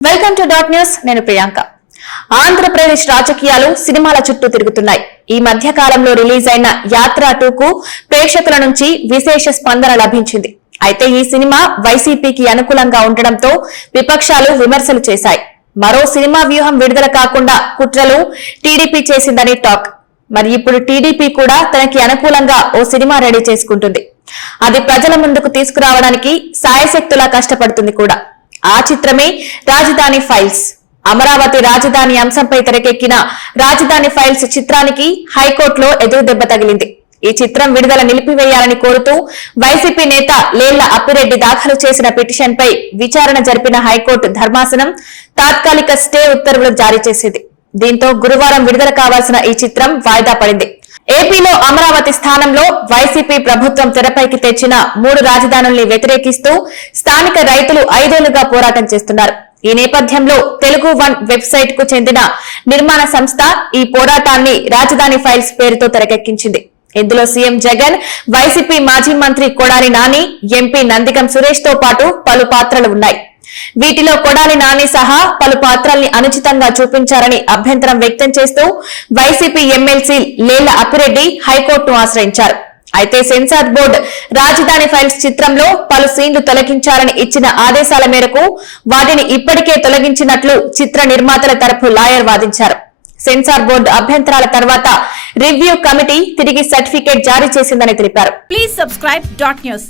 Welcome to dot news నేను ప్రియాంక. ఆంధ్రప్రదేశ్ రాజకీయాలు సినిమాల చుట్టూ తిరుగుతున్నాయి. ఈ మధ్య కాలంలో రిలీజ్ అయిన యాత్ర టూకు ప్రేక్షకుల నుంచి విశేష స్పందన లభించింది. అయితే ఈ సినిమా వైసీపీకి అనుకూలంగా ఉండడంతో విపక్షాలు విమర్శలు చేశాయి. మరో సినిమా వ్యూహం విడుదల కాకుండా కుట్రలు టీడీపీ చేసిందని టాక్. మరి ఇప్పుడు టీడీపీ కూడా తనకి అనుకూలంగా ఓ సినిమా రెడీ చేసుకుంటుంది. అది ప్రజల ముందుకు తీసుకురావడానికి సాయశక్తులా కష్టపడుతుంది కూడా. ఆ చిత్రమే రాజధాని ఫైల్స్. అమరావతి రాజధాని అంశంపై తెరకెక్కిన రాజధాని ఫైల్స్ చిత్రానికి హైకోర్టులో ఎదురుదెబ్బ తగిలింది. ఈ చిత్రం విడుదల నిలిపివేయాలని కోరుతూ వైసీపీ నేత లేళ్ళ అప్పిరెడ్డి దాఖలు చేసిన పిటిషన్ పై విచారణ జరిపిన హైకోర్టు ధర్మాసనం తాత్కాలిక స్టే ఉత్తర్వులు జారీ చేసింది. దీంతో గురువారం విడుదల కావాల్సిన ఈ చిత్రం వాయిదా పడింది. ఏపీలో అమరావతి స్థానంలో వైసీపీ ప్రభుత్వం తెరపైకి తెచ్చిన మూడు రాజధానుల్ని వ్యతిరేకిస్తూ స్థానిక రైతులు ఐదేళ్ళుగా పోరాటం చేస్తున్నారు. ఈ నేపథ్యంలో తెలుగు వన్ వెబ్సైట్కు చెందిన నిర్మాణ సంస్థ ఈ పోరాటాన్ని రాజధాని ఫైల్స్ పేరుతో తెరకెక్కించింది. ఇందులో సీఎం జగన్ వైసీపీ మాజీ మంత్రి కొడాలి నాని ఎంపీ నందికం సురేష్తో పాటు పలు పాత్రలు ఉన్నాయి. వీటిలో కొడాలి నాని సహా పలు పాత్రల్ని అనుచితంగా చూపించారని అభ్యంతరం వ్యక్తం చేస్తూ వైసీపీ ఎమ్మెల్సీ లేళ్ళ అప్పిరెడ్డి హైకోర్టును ఆశ్రయించారు. అయితే సెన్సార్ బోర్డు రాజధాని ఫైల్స్ చిత్రంలో పలు సీన్లు తొలగించాలని ఇచ్చిన ఆదేశాల మేరకు వాటిని ఇప్పటికే తొలగించినట్లు చిత్ర నిర్మాతల తరపు లాయర్ వాదించారు. సెన్సార్ బోర్డు అభ్యంతరాల తర్వాత రివ్యూ కమిటీ తిరిగి సర్టిఫికేట్ జారీ చేసిందని తెలిపారు. Please subscribe dot news